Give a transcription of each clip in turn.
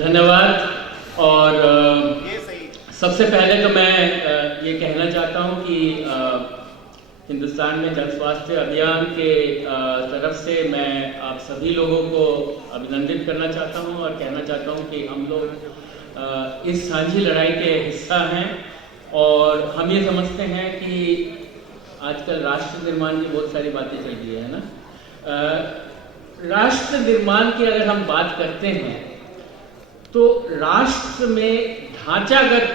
धन्यवाद। और सबसे पहले तो मैं ये कहना चाहता हूँ कि हिंदुस्तान में जन स्वास्थ्य अभियान के तरफ से मैं आप सभी लोगों को अभिनंदित करना चाहता हूँ और कहना चाहता हूँ कि हम लोग इस साझी लड़ाई के हिस्सा हैं। और हम ये समझते हैं कि आजकल राष्ट्र निर्माण की बहुत सारी बातें चल रही है ना। राष्ट्र निर्माण की अगर हम बात करते हैं तो राष्ट्र में ढांचागत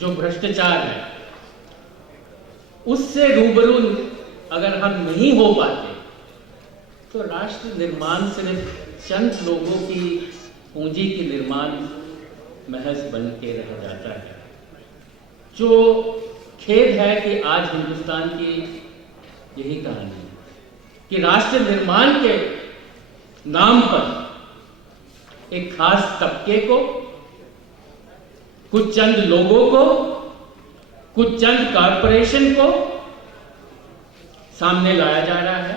जो भ्रष्टाचार है उससे रूबरू अगर हम नहीं हो पाते तो राष्ट्र निर्माण सिर्फ चंद लोगों की पूंजी की निर्माण महज बन के रह जाता है। जो खेद है कि आज हिंदुस्तान की यही कहानी है कि राष्ट्र निर्माण के नाम पर एक खास तबके को, कुछ चंद लोगों को, कुछ चंद कॉरपोरेशन को सामने लाया जा रहा है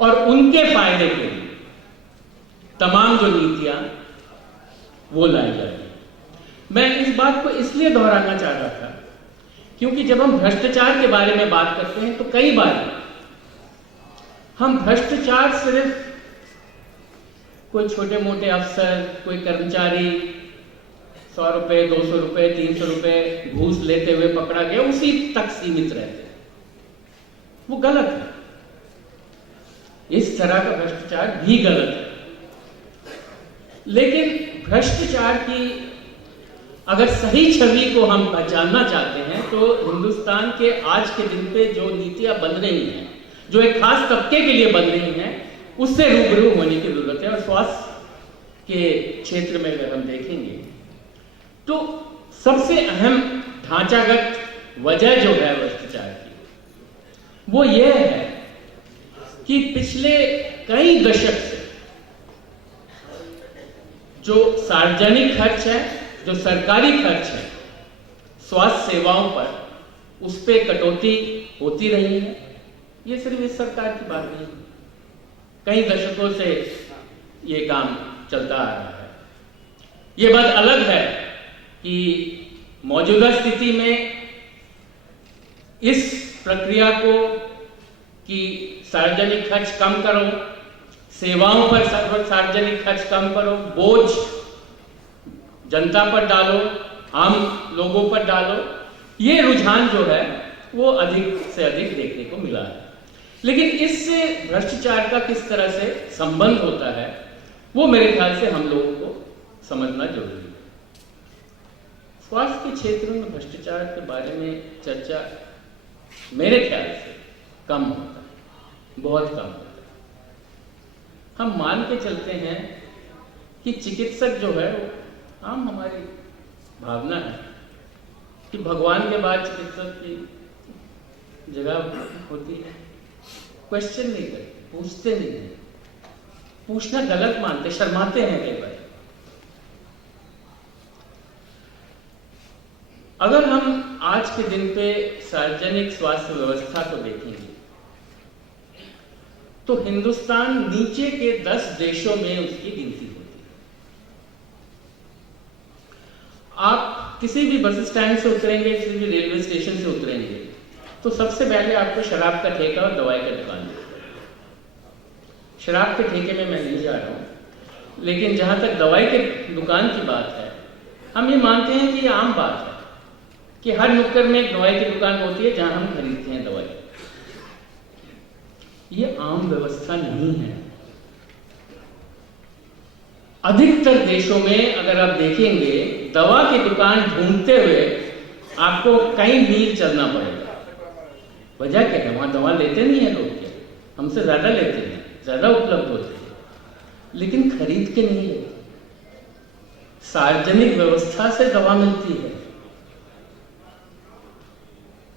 और उनके फायदे के लिए तमाम जो नीतियां वो लाई जा रही है। मैं इस बात को इसलिए दोहराना चाह रहा था क्योंकि जब हम भ्रष्टाचार के बारे में बात करते हैं तो कई बार हम भ्रष्टाचार सिर्फ कोई छोटे मोटे अफसर, कोई कर्मचारी 100 रुपए, 200 रुपए, 300 रुपए घूस लेते हुए पकड़ा गया उसी तक सीमित रहते हैं। वो गलत है। इस तरह का भ्रष्टाचार भी गलत है। लेकिन भ्रष्टाचार की अगर सही छवि को हम पहचानना चाहते हैं तो हिंदुस्तान के आज के दिन पे जो नीतियां बन रही हैं, जो एक खास तबके के लिए बन रही हैं, उससे रूबरू होने की जरूरत है। और स्वास्थ्य के क्षेत्र में अगर हम देखेंगे तो सबसे अहम ढांचागत वजह जो है भ्रष्टाचार की वो ये है कि पिछले कई दशक से जो सार्वजनिक खर्च है, जो सरकारी खर्च है स्वास्थ्य सेवाओं पर, उस पर कटौती होती रही है। ये सिर्फ इस सरकार की बात नहीं, कई दशकों से ये काम चलता आ रहा है। ये बात अलग है कि मौजूदा स्थिति में इस प्रक्रिया को कि सार्वजनिक खर्च कम करो, सेवाओं पर सार्वजनिक खर्च कम करो, बोझ जनता पर डालो, आम लोगों पर डालो, ये रुझान जो है वो अधिक से अधिक देखने को मिला है। लेकिन इससे भ्रष्टाचार का किस तरह से संबंध होता है वो मेरे ख्याल से हम लोगों को समझना जरूरी है। स्वास्थ्य के क्षेत्र में भ्रष्टाचार के बारे में चर्चा मेरे ख्याल से कम होता है, बहुत कम होता है। हम मान के चलते हैं कि चिकित्सक जो है वो आम हमारी भावना है कि भगवान के बाद चिकित्सक की जगह होती है। क्वेश्चन नहीं करते, पूछते नहीं हैं, पूछना गलत मानते, शर्माते हैं कई बार। अगर हम आज के दिन पे सार्वजनिक स्वास्थ्य व्यवस्था को देखेंगे तो हिंदुस्तान नीचे के 10 देशों में उसकी गिनती होती है। आप किसी भी बस स्टैंड से उतरेंगे, किसी भी रेलवे स्टेशन से उतरेंगे तो सबसे पहले आपको शराब का ठेका और दवाई का दुकान है। शराब के ठेके में मैं नहीं जा रहा हूं, लेकिन जहां तक दवाई के दुकान की बात है, हम ये मानते हैं कि ये आम बात है कि हर नुक्कड़ में एक दवाई की दुकान होती है जहां हम खरीदते हैं दवाई। ये आम व्यवस्था नहीं है। अधिकतर देशों में अगर आप देखेंगे दवा की दुकान ढूंढते हुए आपको कई मील चलना पड़ेगा। वजह क्या है? वहां दवा लेते नहीं है लोग, क्या हमसे ज्यादा लेते हैं, ज्यादा उपलब्ध होते हैं, लेकिन खरीद के नहीं लेते। सार्वजनिक व्यवस्था से दवा मिलती है।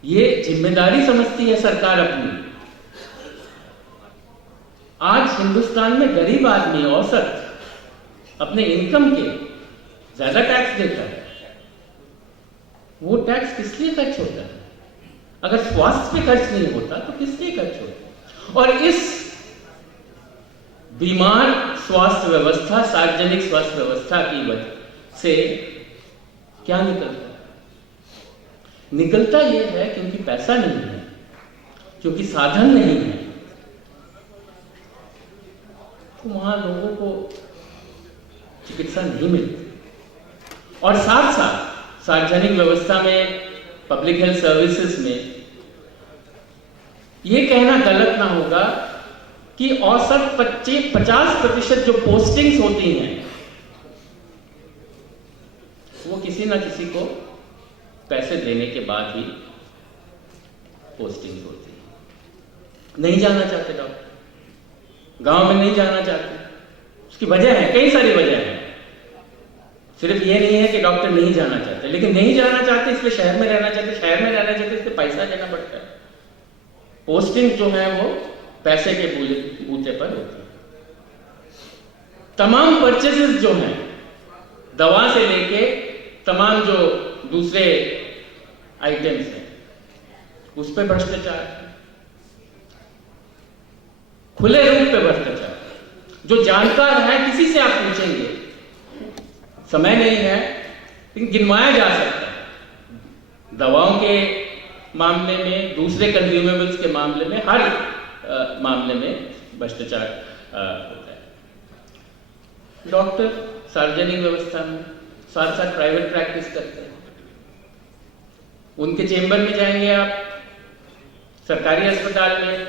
ये जिम्मेदारी समझती है सरकार अपनी। आज हिंदुस्तान में गरीब आदमी औसत अपने इनकम के ज्यादा टैक्स देता है। वो टैक्स किस लिए खर्च होता है? अगर स्वास्थ्य पे खर्च नहीं होता तो किस लिए खर्च होता? और इस बीमार स्वास्थ्य व्यवस्था, सार्वजनिक स्वास्थ्य व्यवस्था की वजह से क्या निकलता है? निकलता यह है क्योंकि पैसा नहीं है, क्योंकि साधन नहीं है, तो वहां लोगों को चिकित्सा नहीं मिलती। और साथ साथ सार्वजनिक व्यवस्था में, पब्लिक हेल्थ सर्विसेज में यह कहना गलत ना होगा कि औसत 50% जो पोस्टिंग्स होती हैं वो किसी ना किसी को पैसे देने के बाद ही पोस्टिंग्स होती है। नहीं जाना चाहते डॉक्टर, गांव में नहीं जाना चाहते, उसकी वजह है, कई सारी वजह है। सिर्फ ये नहीं है कि डॉक्टर नहीं जाना चाहते, लेकिन नहीं जाना चाहते इसलिए शहर में रहना चाहते, शहर में रहना चाहते इसलिए पैसा देना पड़ता है। पोस्टिंग जो है वो पैसे के बूते पर होती है। तमाम परचेजेस जो हैं, दवा से लेके तमाम जो दूसरे आइटम्स हैं, उस पर भ्रष्टाचार है, खुले रूप पे भ्रष्टाचार। जो जानकार है, किसी से आप पूछेंगे, समय नहीं है लेकिन गिनवाया जा सकता है। दवाओं के मामले में, दूसरे कंज्यूमेबल्स के मामले में, हर मामले में भ्रष्टाचार होता है। डॉक्टर सार्वजनिक व्यवस्था में साथ साथ प्राइवेट प्रैक्टिस करते हैं। उनके चेंबर में जाएंगे आप, सरकारी अस्पताल में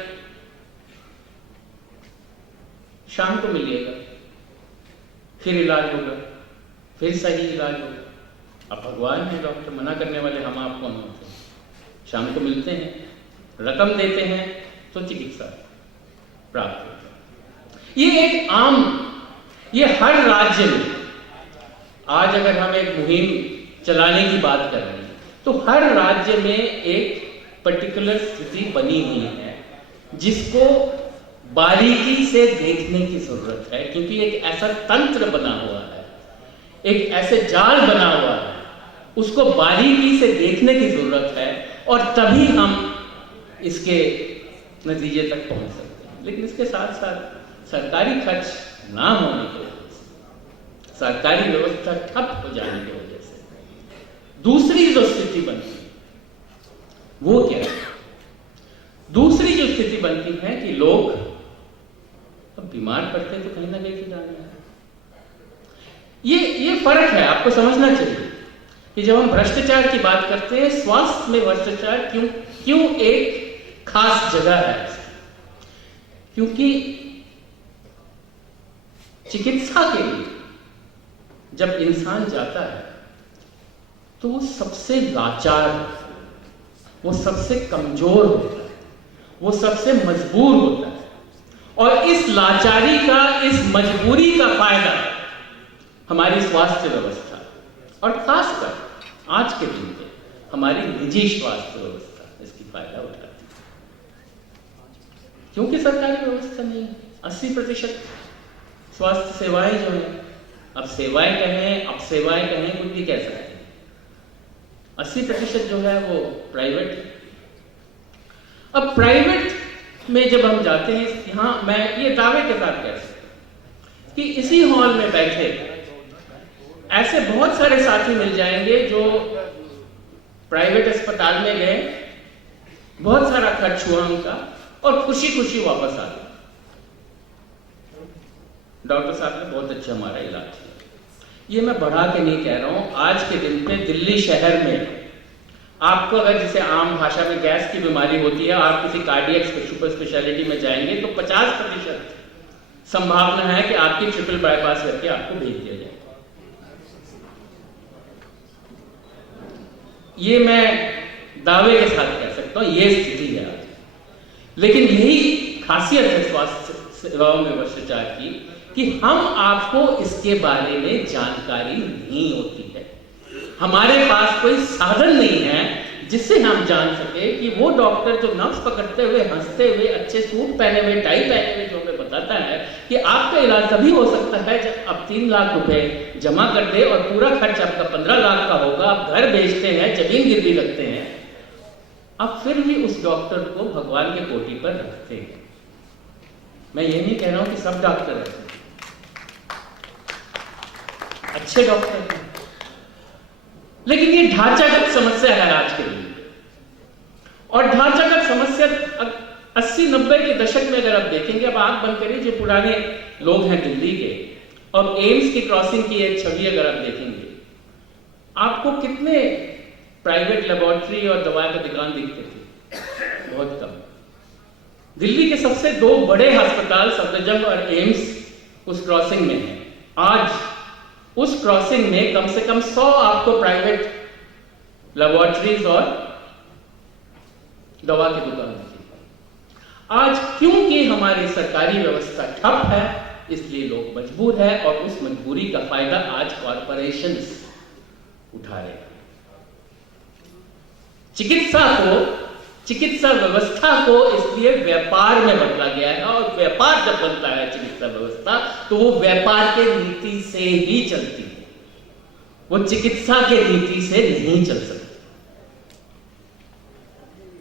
शाम को मिलिएगा, फिर इलाज होगा, फिर सही इलाज होगा। अब भगवान है डॉक्टर, मना करने वाले हम आप कौन होते हैं? शाम को मिलते हैं, रकम देते हैं तो चिकित्सा प्राप्त होती है। ये एक आम, ये हर राज्य में, आज अगर हम एक मुहिम चलाने की बात कर रहे हैं तो हर राज्य में एक पर्टिकुलर स्थिति बनी हुई है जिसको बारीकी से देखने की जरूरत है, क्योंकि एक ऐसा तंत्र बना हुआ है, एक ऐसे जाल बना हुआ है, उसको बारीकी से देखने की जरूरत है और तभी हम इसके नतीजे तक पहुंच सकते हैं। लेकिन इसके साथ साथ सरकारी खर्च ना होने की वजह से, सरकारी व्यवस्था ठप हो जाने की वजह से दूसरी जो स्थिति बनती है वो क्या है? दूसरी जो स्थिति बनती है कि लोग अब बीमार पड़ते तो कहीं ना कहीं से जाने हैं। ये फर्क है, आपको समझना चाहिए कि जब हम भ्रष्टाचार की बात करते हैं, स्वास्थ्य में भ्रष्टाचार क्यों एक खास जगह है? क्योंकि चिकित्सा के लिए जब इंसान जाता है तो वो सबसे लाचार होता है, वो सबसे कमजोर होता है, वो सबसे मजबूर होता है। और इस लाचारी का, इस मजबूरी का फायदा हमारी स्वास्थ्य व्यवस्था और खासकर आज के दिन पे हमारी निजी स्वास्थ्य व्यवस्था इसकी फायदा उठाती है, क्योंकि सरकारी व्यवस्था नहीं है। 80% स्वास्थ्य सेवाएं जो है, अब सेवाएं कहें कुछ भी कह सकते हैं, 80% जो है वो प्राइवेट है। अब प्राइवेट में जब हम जाते हैं, यहां मैं ये दावे के साथ कह सकता कि इसी हॉल में बैठे ऐसे बहुत सारे साथी मिल जाएंगे जो प्राइवेट अस्पताल में गए, बहुत सारा खर्च हुआ उनका और खुशी खुशी वापस आ गए। डॉक्टर साहब ने बहुत अच्छा हमारा इलाज किया। ये मैं बढ़ा के नहीं कह रहा हूं। आज के दिन पे दिल्ली शहर में आपको अगर जैसे आम भाषा में गैस की बीमारी होती है, आप किसी कार्डियक सुपर स्पेशलिटी में जाएंगे तो 50% संभावना है कि आपकी ट्रिपल बाईपास करके आपको भेज दिया जाए। ये मैं दावे के साथ कह सकता हूं, ये स्थिति है आज। लेकिन यही खासियत है स्वास्थ्य सेवाओं में भ्रष्टाचार की कि हम आपको इसके बारे में जानकारी नहीं होती है। हमारे पास कोई साधन नहीं है जिससे हम जान सके कि वो डॉक्टर जो नब्ज पकड़ते हुए, हंसते हुए, अच्छे सूट पहने हुए, टाई पहने हुए जो हमें बताता है कि आपका इलाज तभी हो सकता है जब आप 3 लाख रुपए जमा कर दे और पूरा खर्च आपका 15 लाख का होगा, आप घर बेचते हैं, जमीन गिरवी रखते हैं, आप फिर भी उस डॉक्टर को भगवान के कोटि पर रखते हैं। मैं ये नहीं कह रहा हूं कि सब डॉक्टर ऐसे, अच्छे डॉक्टर हैं, लेकिन ये ढांचागत समस्या है आज के लिए। और ढांचागत समस्या 80-90 के दशक में अगर आप देखेंगे, अब आंख बंद करिए, जो पुराने लोग हैं दिल्ली के, और एम्स की क्रॉसिंग की एक छवि अगर आप देखेंगे, आपको कितने प्राइवेट लेबोरेटरी और दवा की दुकान दिखते थे? बहुत कम। दिल्ली के सबसे 2 बड़े अस्पताल सफदरजंग और एम्स उस क्रॉसिंग में है। आज उस क्रॉसिंग में कम से कम 100 आपको प्राइवेट लेबोरेटरीज और दवा की दुकान दिखेगी। आज क्योंकि हमारी सरकारी व्यवस्था ठप है, इसलिए लोग मजबूर है, और उस मजबूरी का फायदा आज कॉरपोरेशंस उठा रहे हैं। चिकित्सा व्यवस्था को इसलिए व्यापार में बदला गया है, और व्यापार जब बनता है चिकित्सा व्यवस्था, तो वो व्यापार के नीति से ही चलती है, वो चिकित्सा के नीति से नहीं चल सकती।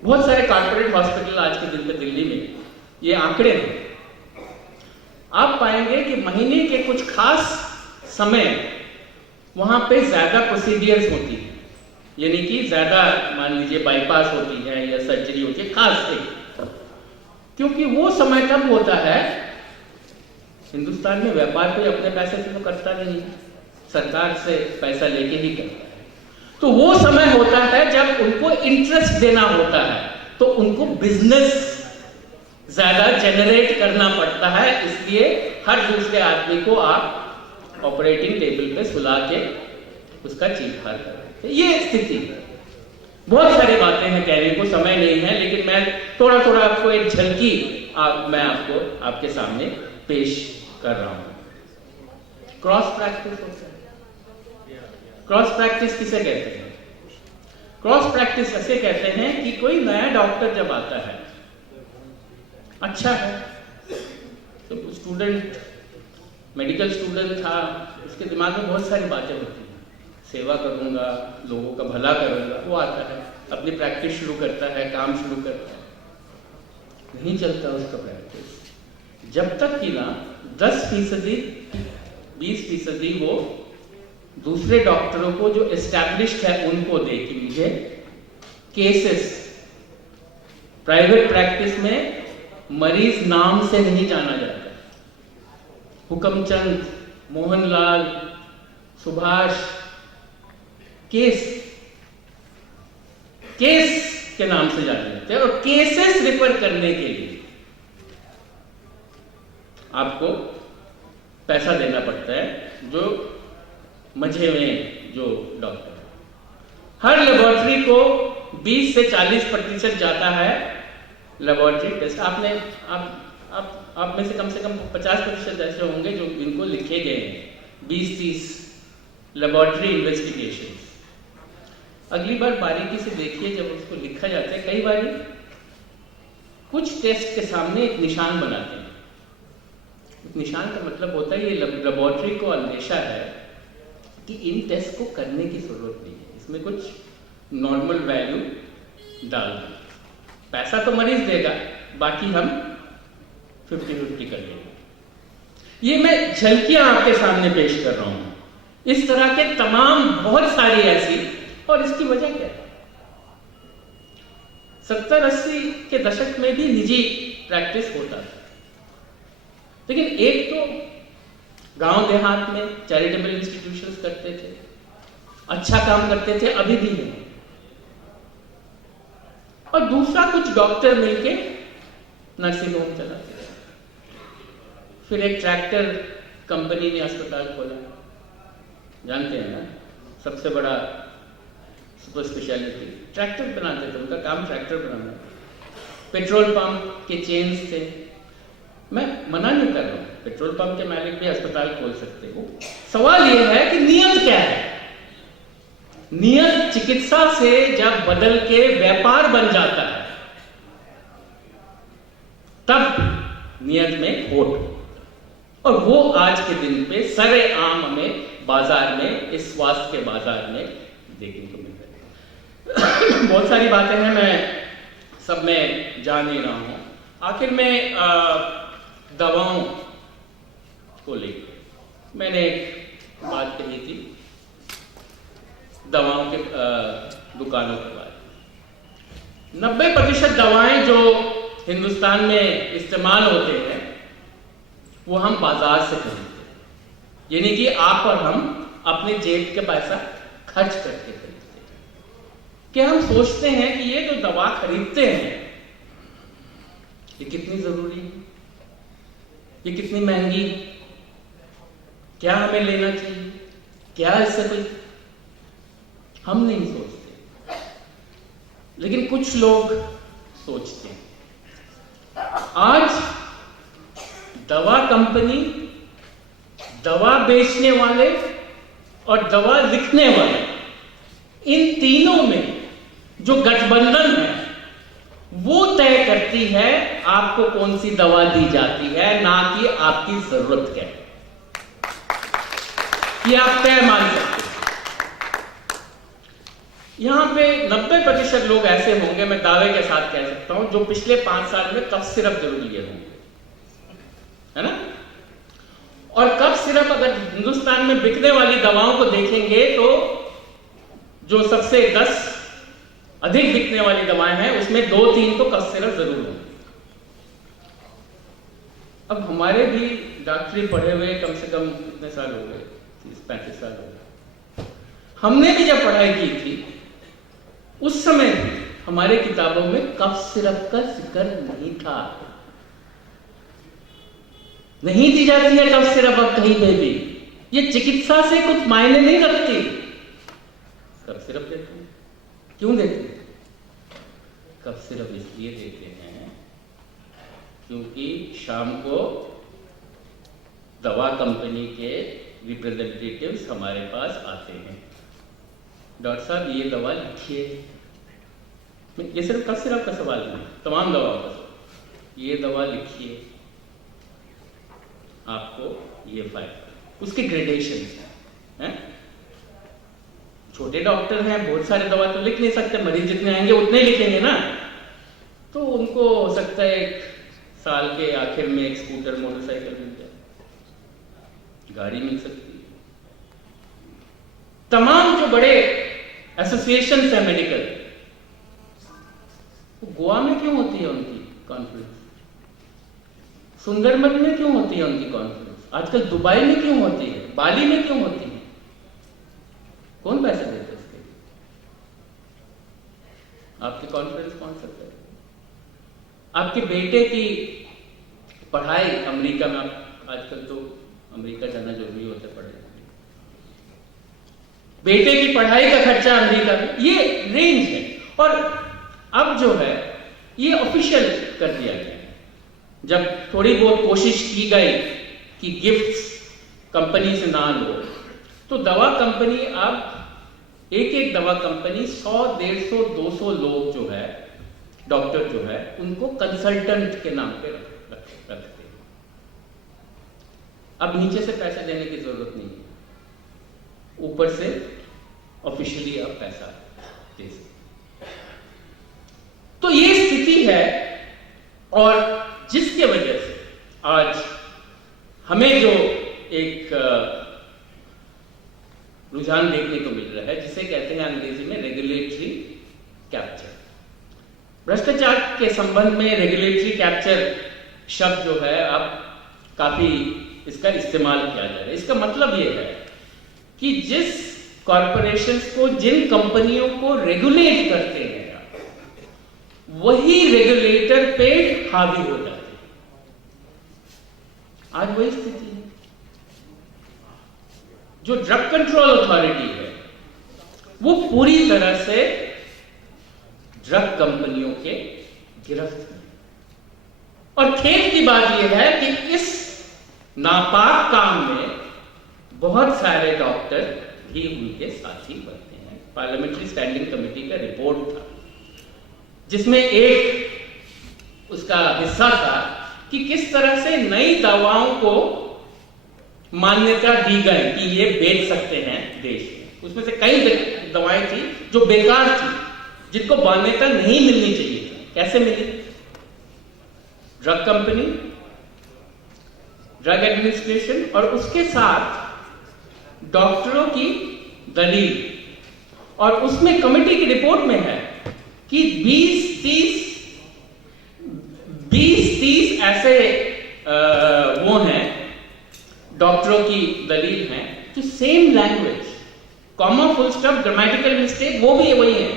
बहुत सारे कॉर्पोरेट हॉस्पिटल आज के दिन में दिल्ली में, ये आंकड़े हैं, आप पाएंगे कि महीने के कुछ खास समय वहां पे ज्यादा प्रोसीडियर्स होती है, यानी कि ज्यादा मान लीजिए बाईपास होती है या सर्जरी होती है खास एक, क्योंकि वो समय तब होता है, हिंदुस्तान में व्यापार कोई अपने पैसे से तो करता नहीं, सरकार से पैसा लेके ही करता है। तो वो समय होता है जब उनको इंटरेस्ट देना होता है, तो उनको बिजनेस ज्यादा जनरेट करना पड़ता है, इसलिए हर दूसरे आदमी को आप ऑपरेटिंग टेबल पे सुला के उसका चीरफाड़ कर रहे थे। ये स्थिति है। बहुत सारी बातें हैं, कहने को समय नहीं है, लेकिन मैं थोड़ा थोड़ा आपको एक झलकी मैं आपको आपके सामने पेश कर रहा हूं। क्रॉस प्रैक्टिस होता है। क्रॉस प्रैक्टिस किसे कहते हैं? क्रॉस प्रैक्टिस ऐसे कहते हैं कि कोई नया डॉक्टर जब आता है, अच्छा है, तो स्टूडेंट, मेडिकल स्टूडेंट था, उसके दिमाग में बहुत सारी बातें होती हैं, सेवा करूंगा, लोगों का भला करूंगा, वो आता है, अपनी प्रैक्टिस शुरू करता है, काम शुरू करता है, नहीं चलता उसका प्रैक्टिस जब तक कि ना 10%, 20% वो दूसरे डॉक्टरों को जो एस्टैब्लिश्ड है उनको दे कि मुझे केसेस, प्राइवेट प्रैक्टिस में मरीज नाम से नहीं जाना जाता, हुकमचंद, मोहनलाल, सुभाष, केस के नाम से जाने जाते हैं, और केसेस रिफर करने के लिए आपको पैसा देना पड़ता है, जो मजे में जो डॉक्टर है। हर लेबोरेटरी को 20 से 40% जाता है लेबोरेटरी टेस्ट। आप में से कम 50% ऐसे होंगे जो इनको लिखे गए हैं 20-30 लेबोरेटरी इन्वेस्टिगेशन। अगली बार बारीकी से देखिए, जब उसको लिखा जाता है, कई बार कुछ टेस्ट के सामने एक निशान बनाते हैं। निशान का मतलब होता है ये लेबोरेटरी को अंदेशा है कि इन टेस्ट को करने की जरूरत नहीं है, इसमें कुछ नॉर्मल वैल्यू डाल दें, पैसा तो मरीज देगा, बाकी हम 50-50 कर लेंगे। ये मैं झलकियां आपके सामने पेश कर रहा हूं। इस तरह के तमाम बहुत सारी ऐसी, और इसकी वजह क्या है? 70-80 के दशक में भी निजी प्रैक्टिस होता था, लेकिन एक तो गांव देहात में चैरिटेबल इंस्टीट्यूशंस करते थे, अच्छा काम करते थे, अभी भी है, और दूसरा कुछ डॉक्टर मिलके नर्सिंग होम चलाते थे। फिर एक ट्रैक्टर कंपनी ने अस्पताल खोला, जानते हैं ना, सबसे बड़ा सुपर स्पेशलिटी ट्रैक्टर बनाते थे, उनका काम ट्रैक्टर बनाना। पेट्रोल पंप के चेन्स थे, मैं मना नहीं कर रहा हूं, पेट्रोल पंप के मालिक भी अस्पताल खोल सकते हो। सवाल यह है कि नियत क्या है? नियत चिकित्सा से जब बदल के व्यापार बन जाता है, तब नियत में खोट, और वो आज के दिन पे सरेआम हमें बाजार में, इस स्वास्थ्य के बाजार में देखने को मिल रही है। बहुत सारी बातें हैं, मैं सब में जा नहीं रहा हूं। आखिर में दवाओं को लेकर मैंने एक बात कही थी, दवाओं के दुकानों के बारे में। 90% दवाएं जो हिंदुस्तान में इस्तेमाल होते हैं वो हम बाजार से खरीदते हैं, यानी कि आप और हम अपने जेब के पैसा खर्च करके खरीदते हैं। कि हम सोचते हैं कि ये जो दवा खरीदते हैं ये कितनी जरूरी है, ये कितनी महंगी है, क्या हमें लेना चाहिए, क्या इससे कोई, हम नहीं सोचते, लेकिन कुछ लोग सोचते हैं। आज दवा कंपनी, दवा बेचने वाले और दवा लिखने वाले, इन तीनों में जो गठबंधन है वो तय करती है आपको कौन सी दवा दी जाती है, ना कि आपकी जरूरत क्या है। ये आप तय मान सकते हैं। यहां पे 90% लोग ऐसे होंगे, मैं दावे के साथ कह सकता हूं, जो पिछले 5 साल में कफ सिरप जरूर लिए होंगे, है ना। और कफ सिरप अगर हिंदुस्तान में बिकने वाली दवाओं को देखेंगे तो जो सबसे 10 अधिक बिकने वाली दवाएं हैं उसमें 2-3 तो कफ सिरप जरूर होंगे। अब हमारे भी डॉक्टरी पढ़े हुए कम से कम कितने साल हो गए, 30-35 साल हो गए। हमने भी जब पढ़ाई की थी उस समय भी हमारे किताबों में कफ सिरप का जिक्र नहीं था। नहीं दी जाती है कफ सिरप अब कहीं पे भी, ये चिकित्सा से कुछ मायने नहीं रखती। कफ सिरप देते हैं, क्यों देते हैं? कफ सिरप इसलिए देते हैं क्योंकि शाम को दवा कंपनी के रिप्रेजेंटेटिव्स हमारे पास आते हैं, डॉक्टर साहब ये दवा लिखिए। ये सिर्फ कफ सिरप का सवाल नहीं, तमाम दवाओं का सवाल। ये दवा लिखिए, आपको ये फायदा। उसके ग्रेडेशन हैं। छोटे डॉक्टर हैं, बहुत सारे दवा तो लिख नहीं सकते, मरीज जितने आएंगे उतने लिखेंगे ना, तो उनको हो सकता है एक साल के आखिर में एक स्कूटर, मोटरसाइकिल मिल जाए, गाड़ी मिल सकती है। तमाम जो बड़े एसोसिएशन है मेडिकल, गोवा में क्यों होती है उनकी कॉन्फ्रेंस, सुंदरबन में क्यों होती है उनकी कॉन्फ्रेंस, आजकल दुबई में क्यों होती है, बाली में क्यों होती है? कौन पैसे देते हैं इसके? आपकी कॉन्फ्रेंस कौन सा करे? आपके बेटे की पढ़ाई अमेरिका में, आजकल तो अमेरिका जाना जरूरी होता है पढ़ने, बेटे की पढ़ाई का खर्चा अमेरिका में, ये रेंज है। और अब जो है ये ऑफिशियल कर दिया गया है। जब थोड़ी बहुत कोशिश की गई कि गिफ्ट्स कंपनी से ना लो, तो दवा कंपनी अब एक दवा कंपनी 100, 150, 200 लोग जो है, डॉक्टर जो है, उनको कंसल्टेंट के नाम पे रखते हैं। अब नीचे से पैसे देने की जरूरत नहीं है, ऊपर से ऑफिशियली आप पैसा दे सकते। तो ये स्थिति है, और जिसके वजह से आज हमें जो एक रुझान देखने को मिल रहा है, जिसे कहते हैं अंग्रेजी में रेगुलेटरी कैप्चर। भ्रष्टाचार के संबंध में रेगुलेटरी कैप्चर शब्द जो है अब काफी इसका इस्तेमाल किया जा रहा है। इसका मतलब यह है कि जिस कॉरपोरेशंस को, जिन कंपनियों को रेगुलेट करते हैं, वही रेगुलेटर पे हावी हो जाते हैं। आज वही स्थिति है। जो ड्रग कंट्रोल अथॉरिटी है वो पूरी तरह से ड्रग कंपनियों के गिरफ्त में। और खेद की बात यह है कि इस नापाक काम में बहुत सारे डॉक्टर भी उनके साथी बनते हैं। पार्लियामेंट्री स्टैंडिंग कमेटी का रिपोर्ट था जिसमें एक उसका हिस्सा था कि किस तरह से नई दवाओं को मान्यता दी गई कि ये बेच सकते हैं देश में। उसमें से कई दवाएं थी जो बेकार थी, जिनको मान्यता नहीं मिलनी चाहिए थी। कैसे मिली? ड्रग कंपनी, ड्रग एडमिनिस्ट्रेशन और उसके साथ डॉक्टरों की दलील, और उसमें कमेटी की रिपोर्ट में है कि 20-30 ऐसे वो हैं, डॉक्टरों की दलील हैं जो same language, comma, full stop, grammatical mistake वो भी वही है।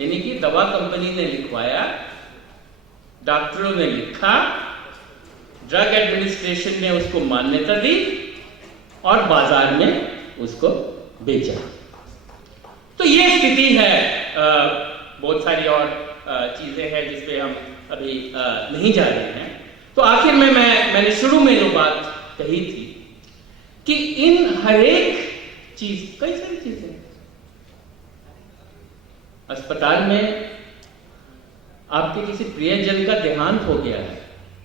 यानी कि दवा कंपनी ने लिखवाया, डॉक्टरों ने लिखा, ड्रग एडमिनिस्ट्रेशन ने उसको मान्यता दी और बाजार में उसको बेचा। तो ये स्थिति है। बहुत सारी और चीजें हैं जिस पे हम अभी नहीं जा रहे हैं। तो आखिर में मैंने शुरू में जो बात कही थी कि इन हर एक चीज, कई सारी चीजें अस्पताल में आपके किसी प्रियजन का देहांत हो गया है,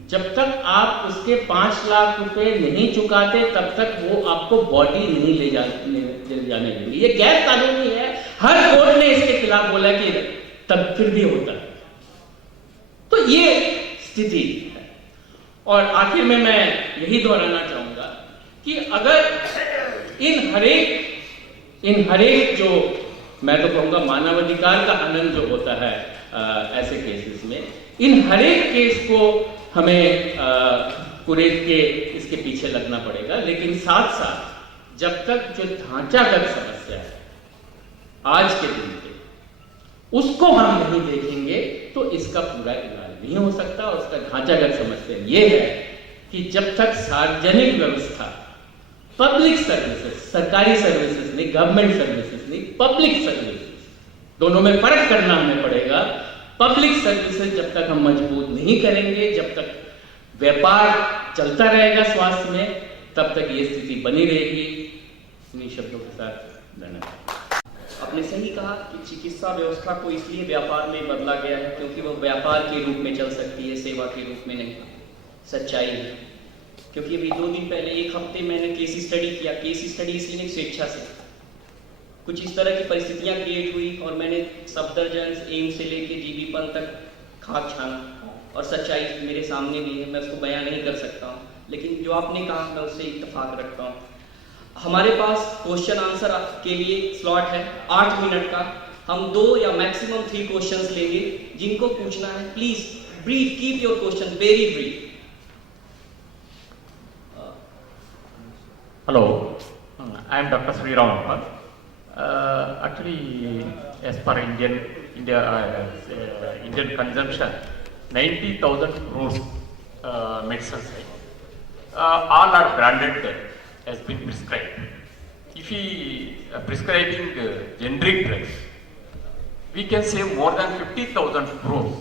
जब तक आप उसके 5 लाख रुपए नहीं चुकाते तब तक वो आपको बॉडी नहीं ले जाने देंगे। ये गैर कानूनी है। हर कोर्ट ने इसके खिलाफ बोला कि तब फिर भी होता है। तो ये स्थिति है। और आखिर में मैं यही दोहराना चाहूंगा कि अगर इन हरेक जो मैं तो कहूंगा मानवाधिकार का हनन जो होता है ऐसे केसेस में, इन हरेक केस को हमें कुरेद के इसके पीछे लगना पड़ेगा। लेकिन साथ साथ जब तक जो ढांचागत समस्या है आज के दिन पे, उसको हम नहीं देखेंगे तो इसका पूरा इलाज नहीं हो सकता। और उसका ढांचागत समस्या ये है कि जब तक सार्वजनिक व्यवस्था, पब्लिक सर्विसेज, सरकारी सर्विसेज नहीं, गवर्नमेंट सर्विसेज नहीं, पब्लिक सर्विसेज, दोनों में फर्क करना हमें पड़ेगा। पब्लिक सर्विसेज जब तक हम मजबूत नहीं करेंगे, जब तक व्यापार चलता रहेगा स्वास्थ्य में, तब तक ये स्थिति बनी रहेगी। इन्हीं शब्दों के साथ धन्यवाद। आपने सही कहा कि चिकित्सा व्यवस्था को इसलिए व्यापार में बदला गया है क्योंकि वो व्यापार के रूप में चल सकती है, सेवा के रूप में नहीं। सच्चाई है। क्योंकि अभी 2 दिन पहले, 1 हफ्ते मैंने केस स्टडी किया। केस स्टडी इसलिए स्वेच्छा से, कुछ इस तरह की परिस्थितियां क्रिएट हुई और मैंने सफदरजंग, एम्स से लेके जीबीपंत तक खाक छाना, और सच्चाई मेरे सामने भी है, मैं उसको बयां नहीं कर सकता हूँ। लेकिन जो आपने कहा मैं उससे इत्तेफाक रखता हूँ। हमारे पास क्वेश्चन आंसर के लिए स्लॉट है 8 मिनट का। हम 2 या मैक्सिमम 3 क्वेश्चंस लेंगे। जिनको पूछना है please brief, keep your question very brief. Hello, I am Dr. Sriram. Actually, as per Indian consumption, 90,000 crores medicines, all are branded has been prescribed. If we prescribing generic drugs, we can save more than 50,000 crores.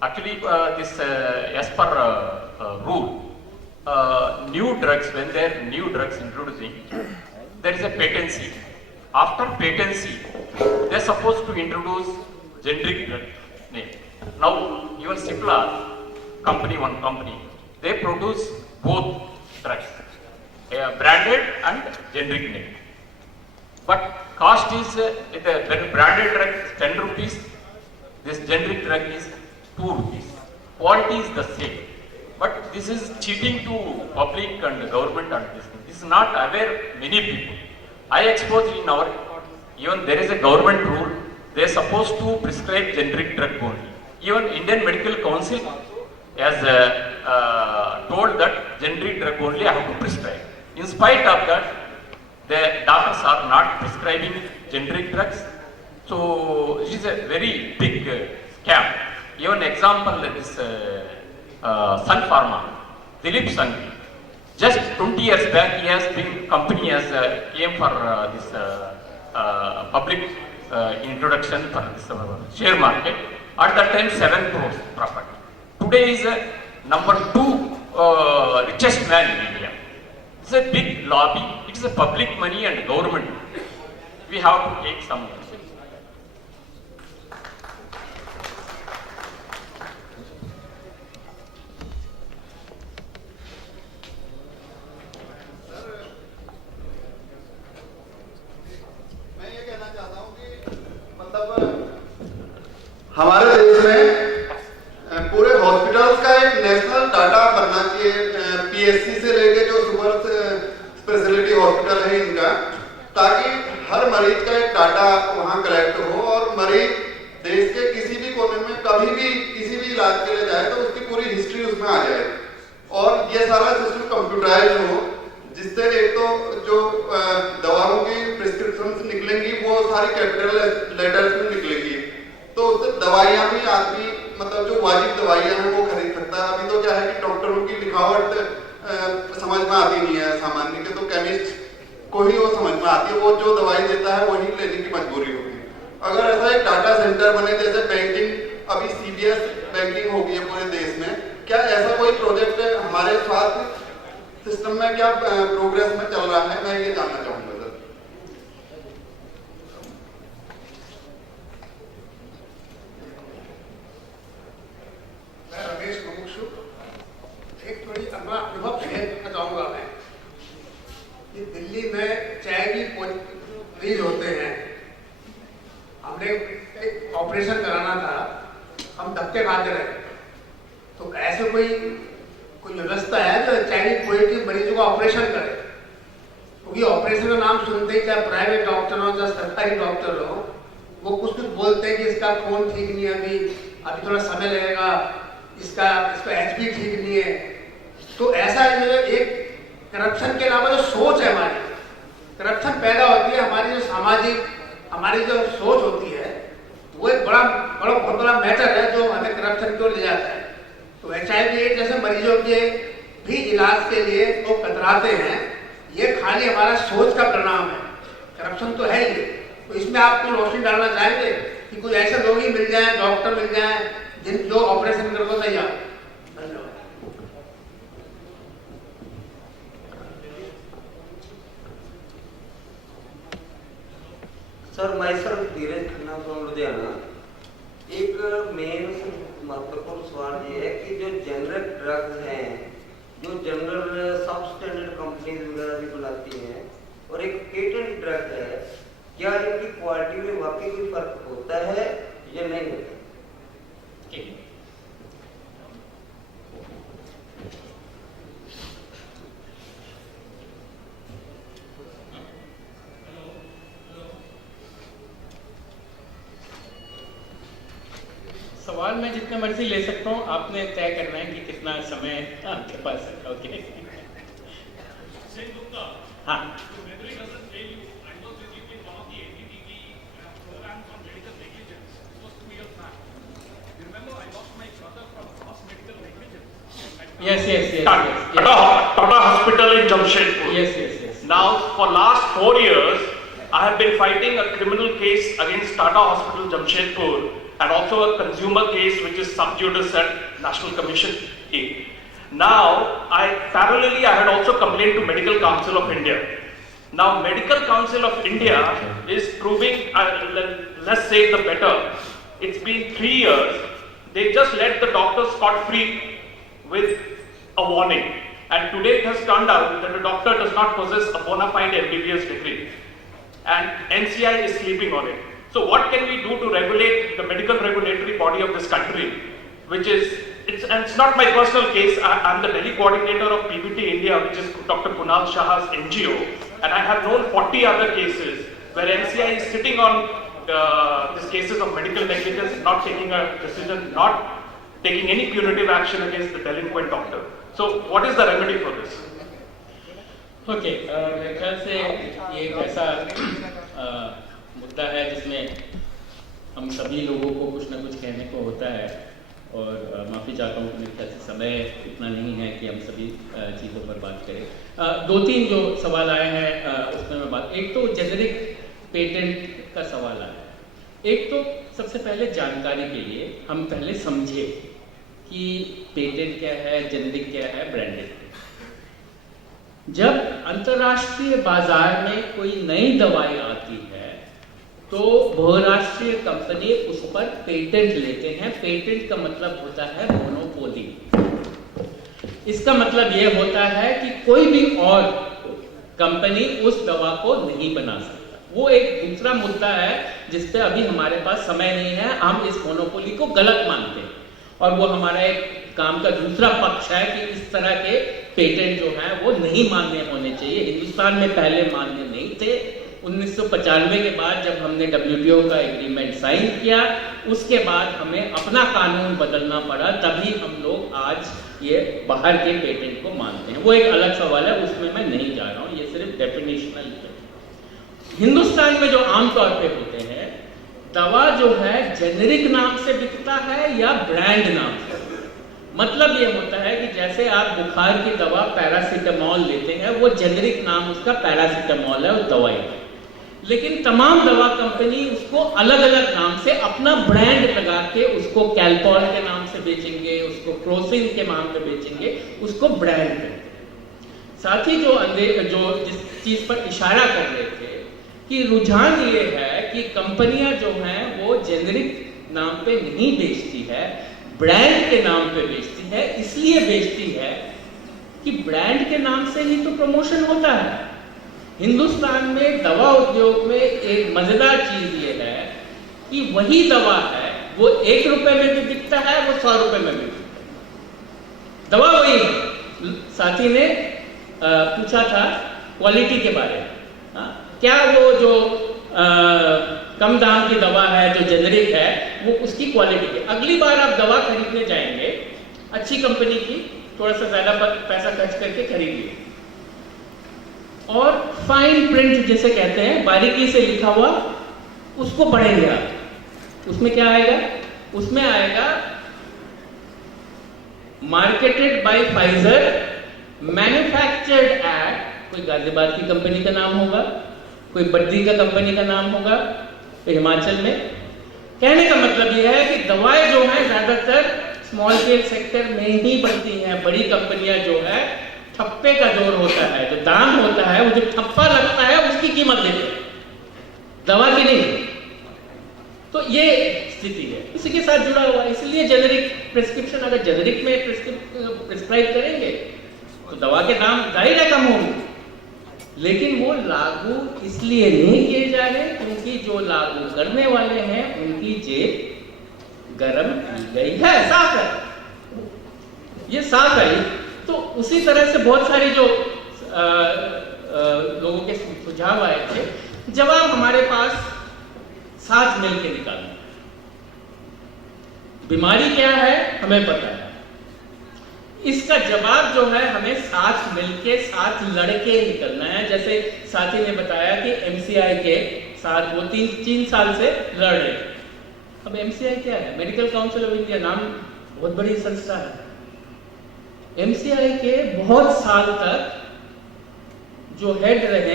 Actually, this as per rule. New drugs, when there are new drugs introducing, there is a patency. After patency, they are supposed to introduce generic drug name. Now, even Cipla company, one company, they produce both drugs, branded and generic name. But cost is, when branded drug is 10 rupees, this generic drug is 2 rupees. Quality is the same. But this is cheating to public and government and this thing. This is not aware many people. I exposed in our, even there is a government rule, they are supposed to prescribe generic drug only. Even Indian Medical Council has told that generic drug only I have to prescribe. In spite of that, the doctors are not prescribing generic drugs. So it is a very big scam. Even example this Sun Pharma, Dilip Sanghi, just 20 years back he has been, company has came for this public introduction for this share market. At that time 7 crores property. Today is number 2 richest man in India. It's a big lobby. It is a public money and government. We have to take some. हमारे देश में पूरे hospitals का एक national data बनना चाहिए। PSC से लेके जो सुपर स्पेशलिटी हॉस्पिटल है इनका, हर मरीज का एक डाटा वहाँ कलेक्ट हो और मरीज देश के किसी भी कोने में कभी भी किसी भी इलाज के लिए जाए तो उसकी पूरी हिस्ट्री उसमें आ जाए और ये सारा सिस्टम कंप्यूटराइज हो, जिससे एक तो जो दवाओं की प्रिस्क्रिप्शन निकलेंगी वो सारी कैपिटल लेटर्स में निकलेगी, तो उससे दवाइयाँ भी आदमी मतलब जो वाजिब दवाइयाँ हैं वो खरीद सकता है। अभी तो क्या है कि डॉक्टरों की लिखावट समझ में आती नहीं है सामान्य के, तो केमिस्ट को ही वो समझ में आती है, वो जो दवाई देता है वही लेने की मजबूरी होती है। अगर ऐसा एक डाटा सेंटर बने जैसे बैंकिंग, अभी CBS बैंकिंग हो गई है पूरे देश में, क्या ऐसा कोई प्रोजेक्ट हमारे स्वास्थ्य सिस्टम में क्या प्रोग्रेस में चल रहा है, मैं ये जानना चाहूंगा सर। मैं रमेश मुमुक्षु एक थोड़ी अपना अनुभव शेयर करना चाहूंगा मैं कि दिल्ली में चाय की मरीज होते हैं, हमने एक ऑपरेशन कराना था, हम धक्के खाते रहे, तो ऐसे कोई व्यवस्था है जो चाइल्ड पोएट्री मरीजों का ऑपरेशन करे? क्योंकि ऑपरेशन का नाम सुनते ही चाहे प्राइवेट डॉक्टर हो चाहे सरकारी डॉक्टर हो, वो कुछ बोलते हैं कि इसका खून ठीक नहीं है, अभी थोड़ा समय लगेगा, इसका HB ठीक नहीं है। तो ऐसा एक करप्शन के अलावा जो सोच है हमारी, करप्शन पैदा होती है हमारी जो सामाजिक हमारी जो सोच होती है, वो एक बहुत बड़ा मैटर है जो हमें करप्शन की ओर ले जाता है। तो HIV जैसे मरीजों के भी इलाज के लिए वो कतराते हैं, ये खाली हमारा सोच का परिणाम है, करप्शन तो है ही। तो इसमें आप कोई रोशनी डालना चाहेंगे कि कोई ऐसे लोग ही मिल जाए, डॉक्टर मिल जाए जो ऑपरेशन कर दो तैयार? धन्यवाद। Sir, myself Dheeraj Khanna from Ludhiana. एक मेन महत्वपूर्ण सवाल ये है कि जो जेनरिक ड्रग्स हैं, जो जनरल सब स्टैंडर्ड कंपनीज वगैरह भी बनाती हैं, और एक पेटेंट ड्रग है, क्या इनकी क्वालिटी में वाकई कोई फर्क होता है या नहीं होता? सवाल मैं जितने मर्जी ले सकता हूँ, आपने तय करना है कि कितना समय आपके पास है। ओके, हाँ, yes. Tata Hospital in Jamshedpur. Yes. Now, for last 4 years, I have been fighting a criminal case against Tata Hospital Jamshedpur and also a consumer case which is sub judice at National Commission A. Now, parallelly I had also complained to Medical Council of India. Now, Medical Council of India is proving, less safe the better. It's been 3 years. They just let the doctors scot-free with a warning. And today it has turned out that the doctor does not possess a bona fide MBBS degree. And NCI is sleeping on it. So what can we do to regulate the medical regulatory body of this country? And it's not my personal case. I'm the Delhi coordinator of PBT India, which is Dr. Kunal Shah's NGO. And I have known 40 other cases where NCI is sitting on these cases of medical negligence, not taking a decision, not taking any punitive action against the delinquent doctor. So what is the remedy for this? Okay, मेरे ख्याल से ये एक ऐसा मुद्दा है जिसमें हम सभी लोगों को कुछ ना कुछ कहने को होता है, और माफ़ी चाहता हूँ कि मेरे ख्याल से समय इतना नहीं है कि हम सभी चीज़ों पर बात करें। 2-3 जो सवाल आए हैं उसमें मैं बात, एक तो जेनरिक पेटेंट का सवाल आया है। एक तो सबसे पहले जानकारी के लिए हम पहले समझे कि पेटेंट क्या है, जेनरिक क्या है, ब्रांडेड। जब अंतर्राष्ट्रीय बाजार में कोई नई दवाई आती है तो बहुराष्ट्रीय कंपनी उस पर पेटेंट लेते हैं। पेटेंट का मतलब होता है मोनोपोली। इसका मतलब यह होता है कि कोई भी और कंपनी उस दवा को नहीं बना सकता। वो एक दूसरा मुद्दा है जिस पे अभी हमारे पास समय नहीं है। हम इस मोनोपोली को गलत मानते हैं, और वो हमारा एक काम का दूसरा पक्ष है कि इस तरह के पेटेंट जो है वो नहीं मान्य होने चाहिए। हिंदुस्तान में पहले मान्य नहीं थे, 1995 के बाद जब हमने WTO का एग्रीमेंट साइन किया, उसके बाद हमें अपना कानून बदलना पड़ा, तभी हम लोग आज ये बाहर के पेटेंट को मानते हैं। वो एक अलग सवाल है, उसमें मैं नहीं जा रहा हूँ, ये सिर्फ डेफिनेशनल है। हिंदुस्तान में जो आमतौर पे होते हैं, दवा जो है जेनेरिक नाम से बिकता है या ब्रांड नाम से। मतलब ये होता है कि जैसे आप बुखार की दवा पैरासीटामोल लेते हैं, वो जेनेरिक नाम उसका पैरासीटामोल है, वो दवाई है। लेकिन तमाम दवा कंपनी उसको अलग अलग नाम से अपना ब्रांड लगा के उसको कैल्पॉल के नाम से बेचेंगे, उसको क्रोसिन के नाम से बेचेंगे, उसको ब्रांड कहते हैं। साथ ही जो जिस चीज पर इशारा कर रहे थे कि रुझान ये है कि कंपनियां जो हैं वो जेनेरिक नाम पे नहीं बेचती है, ब्रांड के नाम पे बेचती है। इसलिए बेचती है कि ब्रांड के नाम से ही तो प्रमोशन होता है। हिंदुस्तान में दवा उद्योग में एक मजेदार चीज ये है कि वही दवा है, वो 1 रुपए में भी बिकता है, वो 100 रुपए में भी बिकता है, दवा वही है। साथी ने पूछा था क्वालिटी के बारे में। क्या वो जो कम दाम की दवा है जो जेनेरिक है, वो उसकी क्वालिटी है। अगली बार आप दवा खरीदने जाएंगे अच्छी कंपनी की, थोड़ा सा ज्यादा पैसा खर्च करके खरीदिए, और फाइन प्रिंट जिसे कहते हैं, बारीकी से लिखा हुआ, उसको पढ़ेंगे आप। उसमें क्या आएगा? उसमें आएगा marketed by Pfizer, manufactured at, कोई गाजियाबाद की कंपनी का नाम होगा, कोई बद्री का कंपनी का नाम होगा, कोई हिमाचल में। कहने का मतलब यह है कि दवाएं जो हैं ज्यादातर स्मॉल स्केल सेक्टर में ही बनती हैं। बड़ी कंपनियां जो है, ठप्पे का जोर होता है, जो दाम होता है, वो जो ठप्पा लगता है उसकी कीमत देते हैं, दवा की नहीं। तो ये स्थिति है, इसी के साथ जुड़ा हुआ है। इसलिए जेनेरिक प्रिस्क्रिप्शन, अगर जेनेरिक में प्रिस्क्राइब करेंगे तो दवा के दाम जाहिर है कम होंगे, लेकिन वो लागू इसलिए नहीं किए जा रहे क्योंकि जो लागू करने वाले हैं उनकी जेब गरम की गई है। साफ है, ये साफ है। तो उसी तरह से बहुत सारी जो लोगों के सुझाव आए थे, जवाब हमारे पास साथ मिलकर निकालना। बीमारी क्या है हमें पता है, इसका जवाब जो है हमें साथ मिलके, साथ लड़के निकलना है। जैसे साथी ने बताया कि MCI के साथ वो 3 साल से लड़ रहे। अब MCI क्या है? मेडिकल काउंसिल ऑफ इंडिया, नाम बहुत बड़ी संस्था है। MCI के बहुत साल तक जो हेड रहे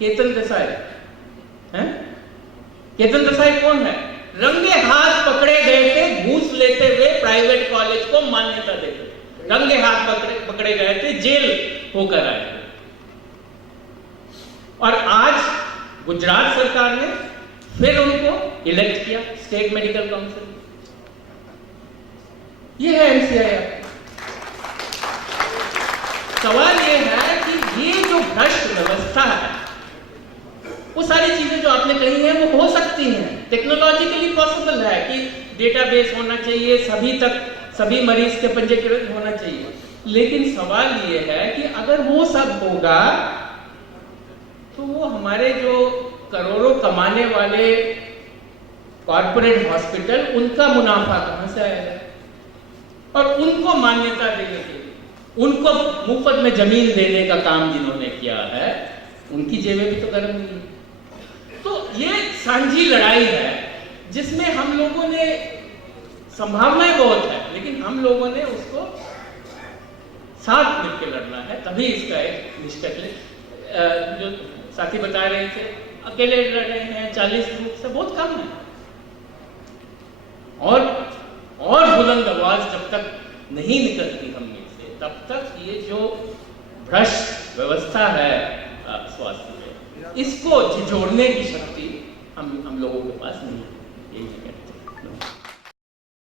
केतन देसाई हैं। केतन देसाई कौन है? रंगे हाथ पकड़े गए थे घूस लेते हुए प्राइवेट कॉलेज को मान्यता देते, रंगे हाथ पकड़े गए थे, जेल होकर आए। और आज गुजरात सरकार ने फिर उनको इलेक्ट किया स्टेट मेडिकल काउंसिल। ये है MCI। सवाल ये है कि ये जो भ्रष्ट व्यवस्था है, वो सारी चीजें जो आपने कही हैं वो हो सकती हैं, टेक्नोलॉजिकली पॉसिबल है कि डेटाबेस होना चाहिए, सभी तक सभी मरीज के पंजीकृत होना चाहिए। लेकिन सवाल ये है कि अगर वो सब होगा तो वो हमारे जो करोड़ों कमाने वाले कॉर्पोरेट हॉस्पिटल, उनका मुनाफा कहां से आएगा? और उनको मान्यता देने के लिए, उनको मुफ्त में जमीन देने का काम जिन्होंने किया है, उनकी जेबें भी तो गर्म नहीं है। तो ये सांझी लड़ाई है जिसमें हम लोगों ने, संभावनाएं बहुत है, लेकिन हम लोगों ने उसको साथ मिलकर लड़ना है, तभी इसका एक निष्कर्ष। जो साथी बता रहे थे अकेले लड़ रहे हैं 40 ग्रुप से बहुत कम है। और बुलंद आवाज जब तक नहीं निकलती हम में से, तब तक ये जो भ्रष्ट व्यवस्था है स्वास्थ्य में, इसको झिझोड़ने की शक्ति हम लोगों के पास नहीं है। यही कहते हैं।